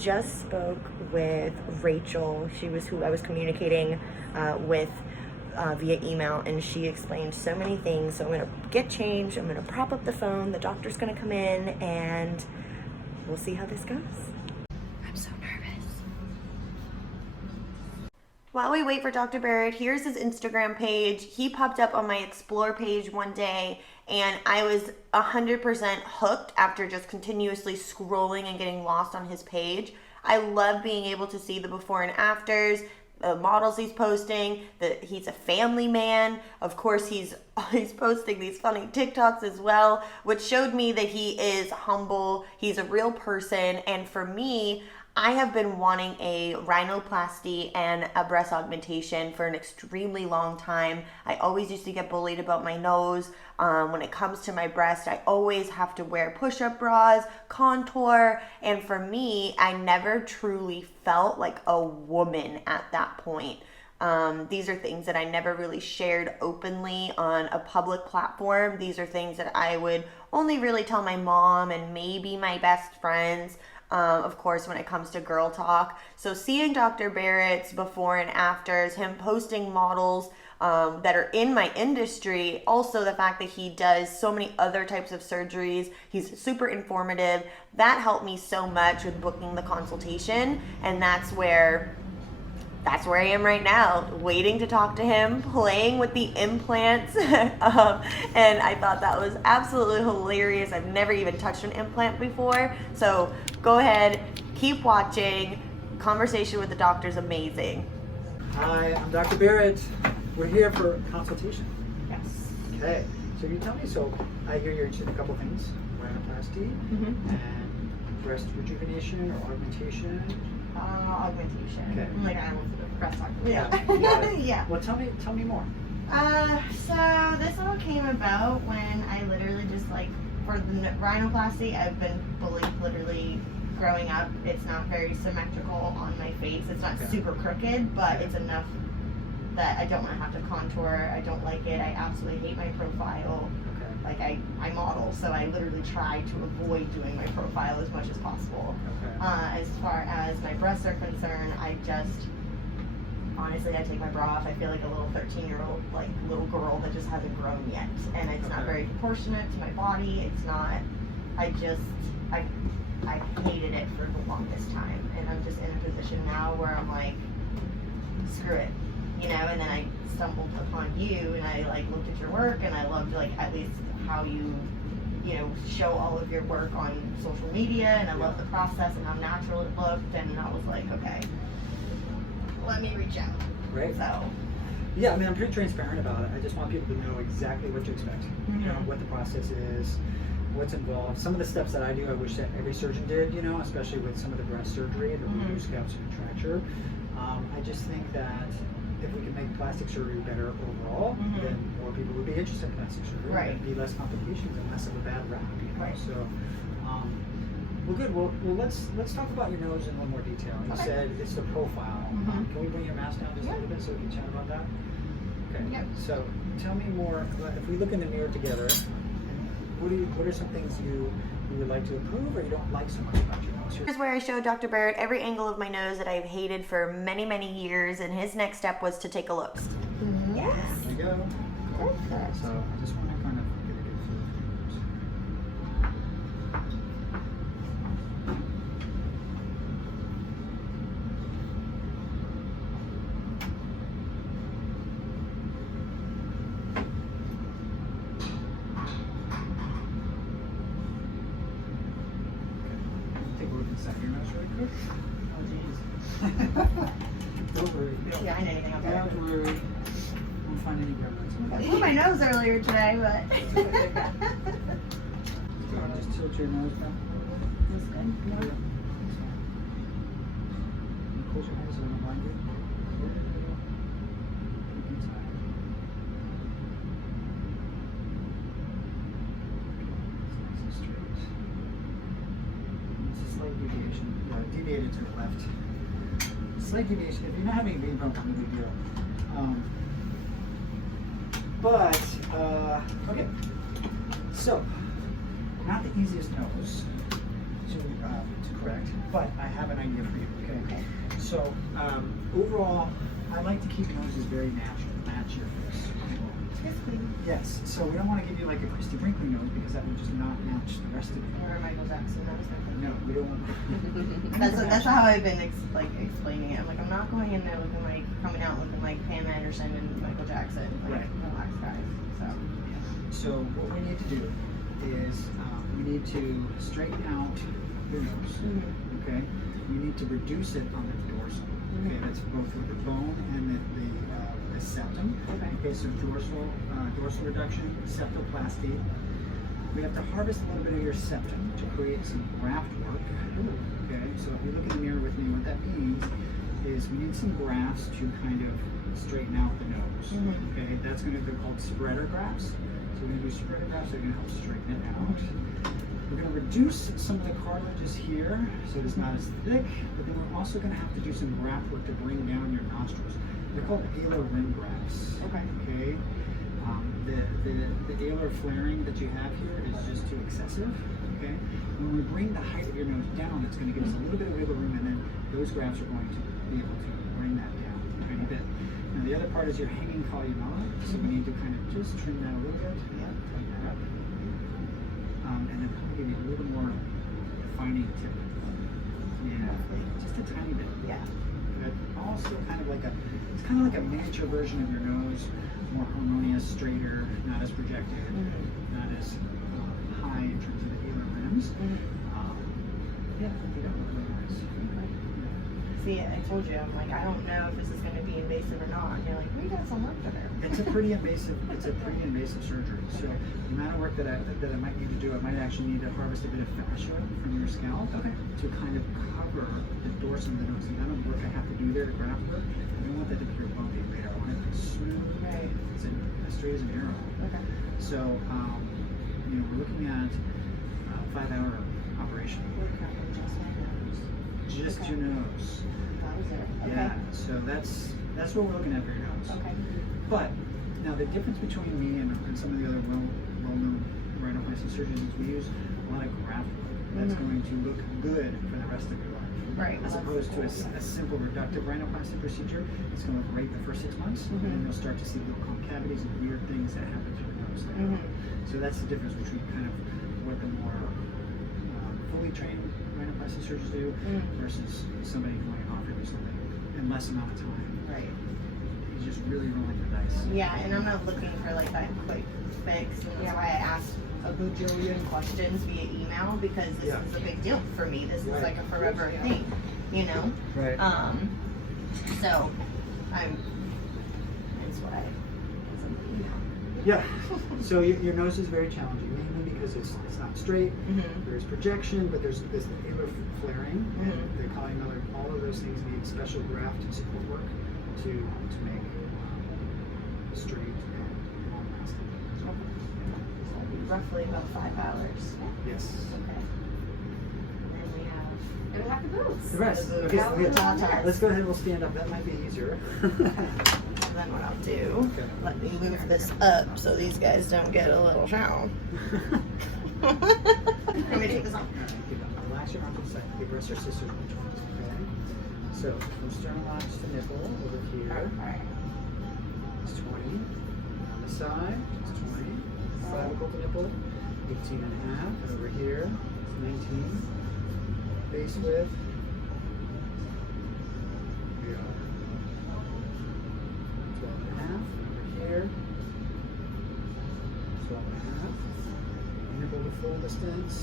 just spoke with Rachel. She was who I was communicating with via email, and she explained so many things. So I'm going to get changed. I'm going to prop up the phone. The doctor's going to come in, and we'll see how this goes. I'm so nervous. While we wait for Dr. Barrett, here's his Instagram page. He popped up on my Explore page one day, and I was 100% hooked after just continuously scrolling and getting lost on his page. I love being able to see the before and afters, the models he's posting, that he's a family man. Of course, he's posting these funny TikToks as well, which showed me that he is humble, he's a real person, and for me, I have been wanting a rhinoplasty and a breast augmentation for an extremely long time. I always used to get bullied about my nose. When it comes to my breast, I always have to wear push-up bras, contour, and for me, I never truly felt like a woman at that point. These are things that I never really shared openly on a public platform. These are things that I would only really tell my mom and maybe my best friends. Of course, when it comes to girl talk. So seeing Dr. Barrett's before and afters, him posting models that are in my industry, also the fact that he does so many other types of surgeries, he's super informative, that helped me so much with booking the consultation, and that's where I am right now, waiting to talk to him, playing with the implants, and I thought that was absolutely hilarious. I've never even touched an implant before, so go ahead, keep watching. Conversation with the doctor is amazing. Hi, I'm Dr. Barrett. We're here for a consultation. Yes. Okay, so you tell me, so I hear you're interested in a couple things, rhinoplasty and breast rejuvenation or augmentation. Augmentation. Okay. Like I was breast augmentation. Yeah. Yeah. Well, tell me more. So this all came about when I literally just like, for the rhinoplasty, I've been bullied literally growing up. It's not very symmetrical on my face. It's not super crooked, but it's enough that I don't want to have to contour. I don't like it. I absolutely hate my profile. Like I model, so I literally try to avoid doing my profile as much as possible. As far as my breasts are concerned, honestly, I take my bra off. I feel like a little 13-year-old, like little girl that just hasn't grown yet, and it's not very proportionate to my body. It's not. I hated it for the longest time, and I'm just in a position now where I'm like, screw it, you know. And then I stumbled upon you, and I like looked at your work, and I loved like at least how you show all of your work on social media, and I love the process and how natural it looked, and I was like, okay, let me reach out. Great. So yeah, I mean, I'm pretty transparent about it. I just want people to know exactly what to expect, you know, what the process is, what's involved. Some of the steps that I do, I wish that every surgeon did, you know, especially with some of the breast surgery, the reduced capsule contracture. I just think that if we can make plastic surgery better overall, then more people would be interested in plastic surgery. Right. There'd be less complications and less of a bad rap, you know. Right. So, well, good. Well, let's talk about your nose in a little more detail. You said it's the profile. Can we bring your mask down just a little bit so we can chat about that? Okay. Yep. So, tell me more. If we look in the mirror together, what are some things you would like to improve or you don't like so much about your nose? Here's where I showed Dr. Barrett every angle of my nose that I've hated for many, many years, and his next step was to take a look. Yes. There you go. Perfect. So I just want to kind of get a good feel. Take a look inside your nose really quick. Oh, jeez. Don't worry. Yeah, I know anything about it. Don't worry. Won't find any gremlins. I blew my nose earlier today, but Just tilt your nose back. that's good. Yeah. Close your eyes so I don't blind you. Inside. It's nice and straight. It's a slight deviation. Deviated to the left. Slight deviation. If you're not having a vein bump, no big deal. Okay. So, not the easiest nose. to correct, but I have an idea for you. Okay. So overall, I like to keep noses very natural, match your face. Crispy. Yes. So we don't want to give you like a Christy Brinkley nose because that would just not match the rest of you. Or Michael Jackson nose. No, we don't want. That's how I've been explaining it. I'm like, I'm not going in there looking like coming out looking like Pam Anderson and Michael Jackson. Like, right. Relax, guys. So what we need to do is we need to straighten out your nose. Mm-hmm. Okay. We need to reduce it on the dorsal. Okay, that's both with the bone and the septum. Okay, so dorsal reduction, septoplasty. We have to harvest a little bit of your septum to create some graft work. Okay, so if you look in the mirror with me, what that means is we need some grafts to kind of straighten out the nose. Okay, that's going to be called spreader grafts. So we're going to do spreader grafts that are going to help straighten it out. We're going to reduce some of the cartilages here so it's not as thick, but then we're also going to have to do some graft work to bring down your nostrils. They're called alar rim grafts. Okay. The alar flaring that you have here is just too excessive. Okay. When we bring the height of your nose down, it's going to give us a little bit of wiggle room, and then those grafts are going to be able to bring that down a tiny bit. Now the other part is your hanging columella, so we need to kind of just trim that a little bit. Tighten that up. And then probably give you a little more defining tip. Yeah, just a tiny bit. Yeah. But also kind of like it's kind of like a miniature version of your nose, more harmonious, straighter, not as projected, not as high in terms of the alar rims. Yeah, you don't look really nice. See, I told you, I'm like, I don't know if this is going to be invasive or not. And you're like, we got some work to do. It's a pretty invasive surgery. So the amount of work that I might need to do, I might actually need to harvest a bit of fascia from your scalp to kind of cover the dorsum of the nose. The amount of work I have to do there to graft work, I don't want that to be your bumpy later. I want it to be smooth, as straight as an arrow. Okay. So we're looking at a 5-hour operation. Just your nose. Okay. Yeah. So that's what we're looking at for your nose. Okay. But now the difference between me and some of the other well-known rhinoplasty surgeons is we use a lot of graft work that's going to look good for the rest of your life. Right. As opposed to a simple reductive rhinoplasty procedure, it's going to look great the first 6 months, and then you'll start to see little concavities and weird things that happen to your nose there. So that's the difference between kind of what the more fully trained rhinoplasty surgeons do versus somebody going off or do something in less amount of time. Right. He's just really rolling the dice. Yeah, and I'm not looking for like that quick fix. And that's why I asked a bajillion questions via email, because this is a big deal for me. This is like a forever thing, you know? Right. So that's why it's an email. Yeah. So your nose is very challenging, mainly because it's not straight. There's projection, but there's this alar flaring, and the columella. All of those things need special graft and support work to make straight and long lasting. Roughly about 5 hours. Yes. Okay. And then we have. And we have the boots. The rest. Okay, so let's go ahead and we'll stand up. That might be easier. And then what I'll do, let me move this up so these guys don't get a little shower. Let me take this off. Relax your arm to the side. Give rest your sisters which ones. Okay. So from sternum to nipple over here. It's 20. On the side, it's 20. Clavicle to nipple, 18 and a half. And over here, it's 19. Face width. We are 12 and a half. Over here, 12 and a half. Nipple to full distance,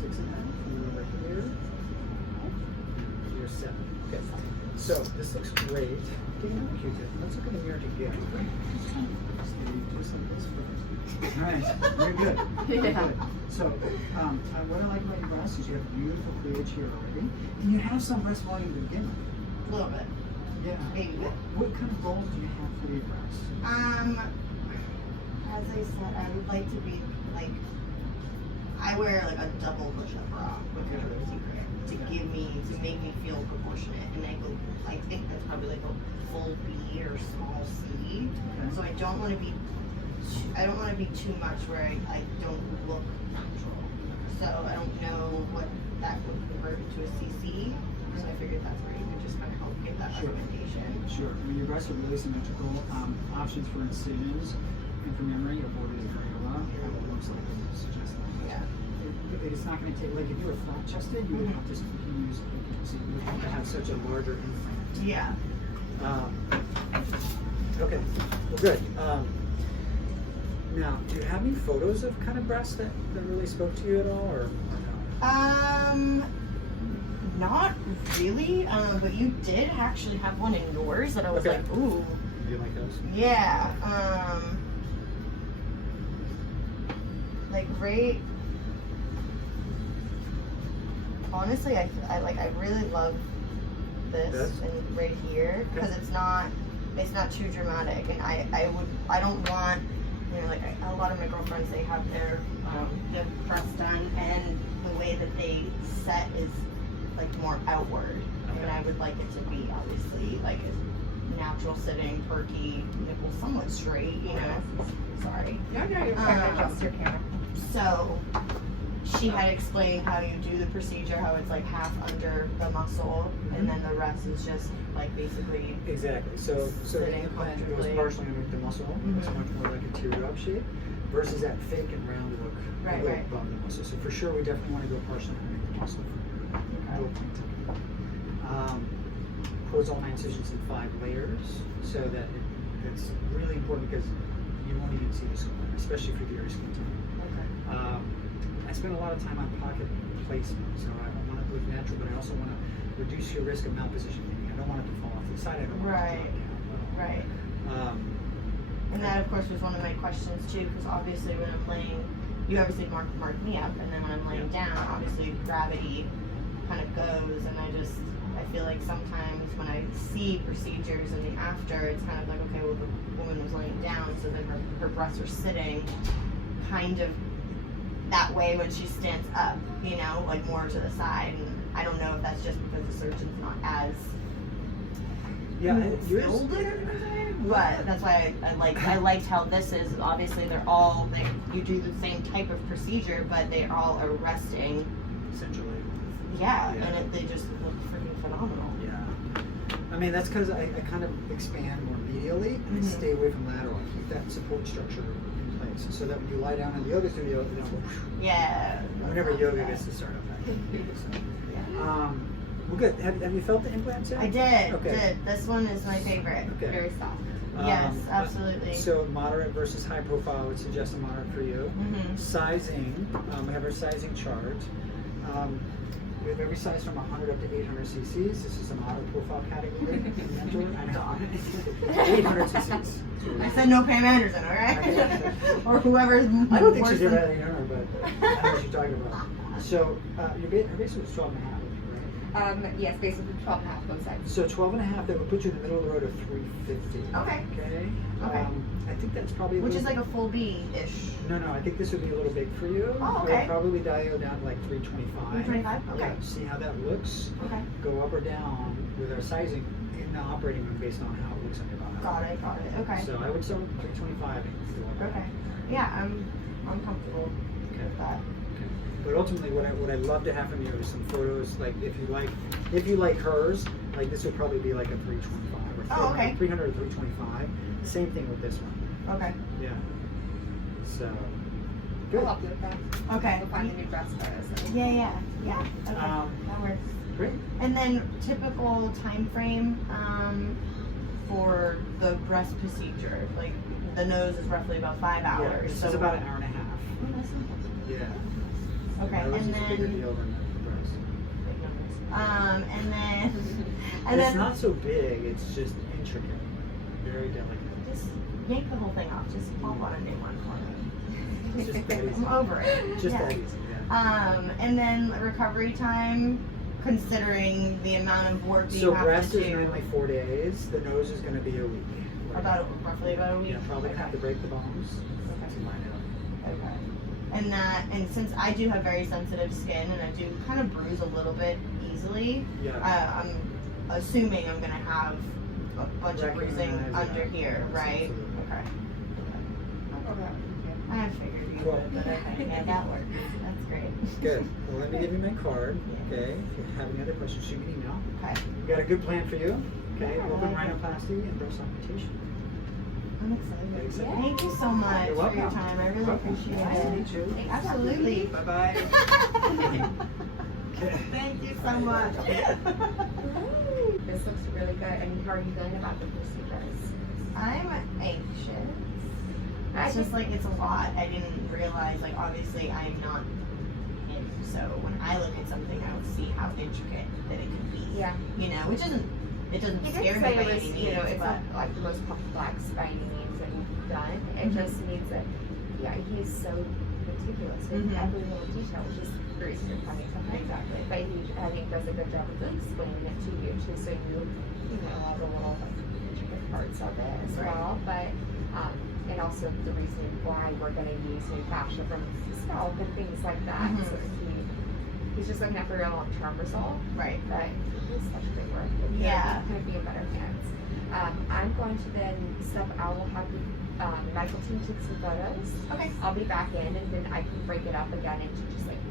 6 and a half. And over here, you're 7. Okay. So this looks great. Take another Q-tip. Let's look in the mirror together. Just like this first. All right, very good. Very good. So what I like about your breasts is you have beautiful cleavage here already, and you have some breast volume to begin with. A little bit. Yeah. Maybe. What kind of goals do you have for your breasts? As I said, I would like to be like, I wear like a double push-up bra with a secret to make me feel proportionate, and I think that's probably like a full B or small C. Okay. So I don't want to be too much where I don't look natural. So I don't know what that would convert to a CC. So I figured that's where you could just kind of help give that Sure. recommendation. Sure. I mean, your breasts are really symmetrical. Options for incisions, and from memory, avoided areola. It looks like it would suggest that. Yeah. It's not going to take, like, if you were flat chested, you would have to use, so you would have to have such a larger implant. Yeah. Okay, well, good. Now, do you have any photos of kind of breasts that really spoke to you at all, or no? Not really. But you did actually have one in yours that I was Okay. like, ooh. Do you like those? Yeah. Like right. Honestly, I really love this and right here because it's not too dramatic, and I don't want, you know, like a lot of my girlfriends, they have their breasts done, and the way that they set is like more outward, and I would like it to be obviously like a natural sitting, perky, nipple somewhat straight, you know. Sorry. No, you're fine. Adjust your camera. So she had explained how you do the procedure, how it's like half under the muscle, and then the rest is just like basically. Exactly. So the implant goes partially underneath the muscle. It's much more like a teardrop shape, versus that fake and round look above the muscle. So for sure, we definitely want to go partially underneath the muscle. Close all 9 incisions in 5 layers, so that it's really important because you won't even see the scar, especially for the skin tone. I spend a lot of time on pocket placement, so I want it to look natural, but I also want to reduce your risk of malpositioning. I don't want it to fall off to the side. I don't want it to drop down. Right. And that, of course, was one of my questions too, because obviously when I'm laying, you obviously mark me up, and then when I'm laying down, obviously gravity kind of goes, and I feel like sometimes when I see procedures in the after, it's kind of like, okay, well, the woman was laying down, so then her breasts are sitting kind of that way when she stands up, you know, like more to the side, and I don't know if that's just because the surgeon's not as skilled in it, but that's why I liked how this is. Obviously, you do the same type of procedure, but they all are resting Essentially. Yeah, and they just look freaking phenomenal. Yeah. I mean, that's because I kind of expand more medially and stay away from lateral. I keep that support structure in place so that when you lie down in the yoga studio, you don't go. Yeah. Whenever yoga gets to start up back. So, well, good. Have you felt the implants yet? I did. Okay. This one is my favorite. Okay. Very soft. Yes, absolutely. So moderate versus high profile would suggest a moderate for you. Sizing, we have our sizing chart. We have every size from 100 up to 800 cc's. This is a moderate profile category. I know. 800 cc's. I said no Pam Anderson, all right? Or whoever's. I don't think she did that in her, but I know what you're talking about. So her base was 12 and a half, right? Yes, basically 12 and a half both sides. So 12 and a half, that would put you in the middle of the road of 350. Okay. Okay. I think that's probably which is like a full B-ish. No, I think this would be a little big for you. Oh, okay. It would probably dial down to like 325. 325? Okay. Yeah, see how that looks. Okay. Go up or down with our sizing in the operating room based on how it looks on your body. Got it. Okay. So I would start with 325 and go up. Okay. Yeah, I'm comfortable with that. Okay. But ultimately, what I'd love to have from you is some photos. Like if you like hers, like this would probably be like a 325 or 300 or 325. Same thing with this one. Okay. Yeah. So. Good. I'll help you with that. Okay. We'll find the new dress photos. Yeah. Okay. That works. Great. And then typical time frame for the breast procedure, like the nose is roughly about 5 hours. Yeah, this so is about an hour and a half. Oh, that's not bad. Yeah. Okay, Nose and is a bigger then deal than the breast. and then And it's not so big. It's just intricate, very delicate. just yank the whole thing off. Just pop on a new one for me. It's just that easy. I'm over it. Just Yeah. that easy. Yeah. And then recovery time, considering the amount of work that So you have breast to is do. normally 4 days. The nose is going to be a week. Right? Roughly about a week. Yeah, probably have to break the bones to line it up. Okay. And since I do have very sensitive skin and I do kind of bruise a little bit easily, Yeah. I'm assuming I'm gonna have a bunch of bruising Recognize under that. here, right? Absolutely. Okay. I figured you Cool. would, but okay. Yeah, that works. That's great. Good. Well, let me give you my card. Okay. If you have any other questions, shoot me an email. Okay. We got a good plan for you. Okay. Yeah, Open I like it. rhinoplasty and breast augmentation. I'm excited. Excited. Thank you so much You're for your welcome. time. I really Welcome. appreciate Nice to it. meet you. Absolutely. Bye bye. Thank you so much. This looks really good. And how are you feeling about the procedures? I'm anxious. I It's just like it's a lot. I didn't realize, like, obviously I'm not in, so when I look at something I would see how intricate that it could be. Yeah. You know, which isn't, it doesn't He scare did me say by it was, any you know, means, it's but not like the most complex by any means that we've done. It Mhm. just means that, yeah, he's so meticulous with Mhm. every little detail, which is very funny to him. exactly. But he, I think, does a good job of explaining it to you too, so you know all the little like, intricate parts of it as Right. well. But and also the reason why we're going to use new fascia from his scalp and things like that. Mhm. So he's just looking at for a long-term result. Right. But it's such great work. But Yeah. Kind of be in better hands. I'm going to then I will have the medical team take some photos. Okay. I'll be back in, and then I can break it up again into just like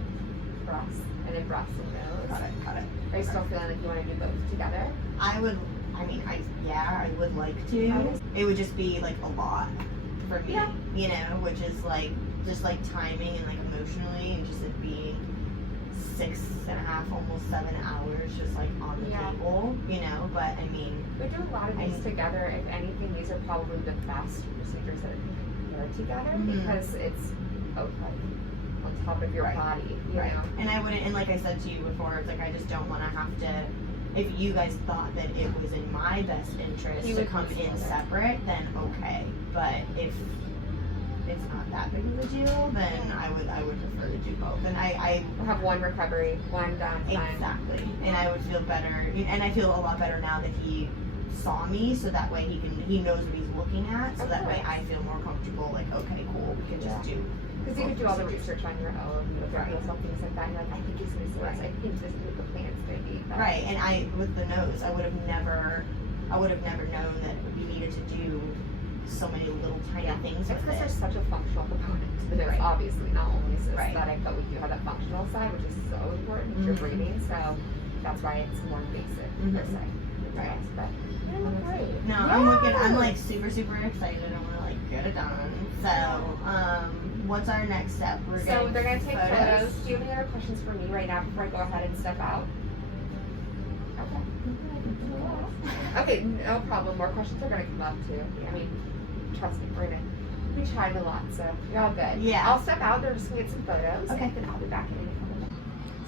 breasts, and then breasts and nose. Got it. Are you still feeling like you want to do both together? I would like to. It would just be like a lot for me, Yeah. you know, which is like just like timing and like emotionally and just it being 6.5, almost 7 hours just like on the Yeah. table, you know. But I mean, We do a lot of these together. If anything, these are probably the best procedures that can compare together Mhm. because it's like on top of your Right. body, you right. know. And I wouldn't, and like I said to you before, it's like I just don't want to have to. If you guys thought that it was in my best interest You to would come be in together. separate, then okay. But if it's not that big of a deal, then I would prefer to do both. And I We'll have one recovery, one downtime. exactly. And I would feel better, and I feel a lot better now that he saw me, so that way he knows what he's looking at, so Of that way course. I feel more comfortable. Like, okay, cool, we can just do. Because you could do all the research on your own, you know, Right. little things like that. And you're like, I think he's going to do this. I think this is what the plan's going to be. But Right, and with the nose, I would have never known that we needed to do so many little tiny Yeah. things It's with because it. there's such a functional component to the nose, Right. obviously, not only is it Right. aesthetic, but we do have that functional side, which is so important with your Mhm. breathing. So that's why it's more invasive per Mhm. se. with Right. us, But you look great. No, I'm like super excited. I want to like get it done. So, what's our next step? So they're going to take photos. photos. Do you have any other questions for me right now before I go ahead and step out? Okay, no problem. More questions are going to come up too. I mean, trust me, we tried a lot, so you're all good. Yeah. I'll step out. They're just going to get some photos. Okay. And then I'll be back in a couple minutes.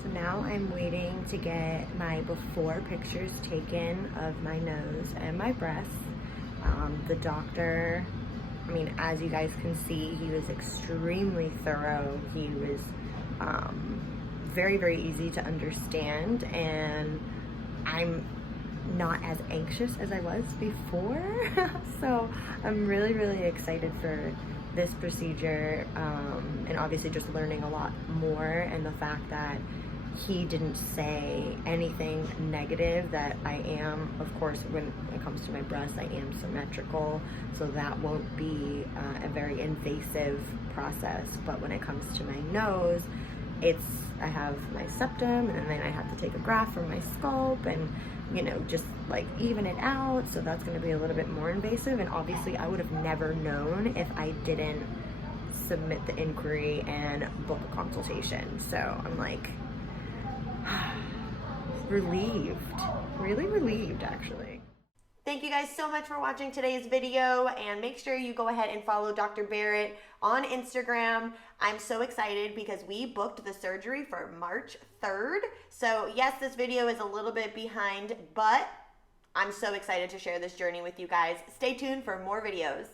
So now I'm waiting to get my before pictures taken of my nose and my breasts. The doctor, I mean, as you guys can see, he was extremely thorough. He was very easy to understand, and I'm not as anxious as I was before. So I'm really excited for this procedure, and obviously just learning a lot more, and the fact that he didn't say anything negative. That I am, of course, when it comes to my breasts, I am symmetrical, so that won't be a very invasive process. But when it comes to my nose, I have my septum, and then I have to take a graft from my scalp and, you know, just like even it out. So that's going to be a little bit more invasive, and obviously I would have never known if I didn't submit the inquiry and book a consultation. So I'm like really relieved actually. Thank you guys so much for watching today's video, and make sure you go ahead and follow Dr. Barrett on Instagram. I'm so excited because we booked the surgery for March 3rd. So yes, this video is a little bit behind, but I'm so excited to share this journey with you guys. Stay tuned for more videos.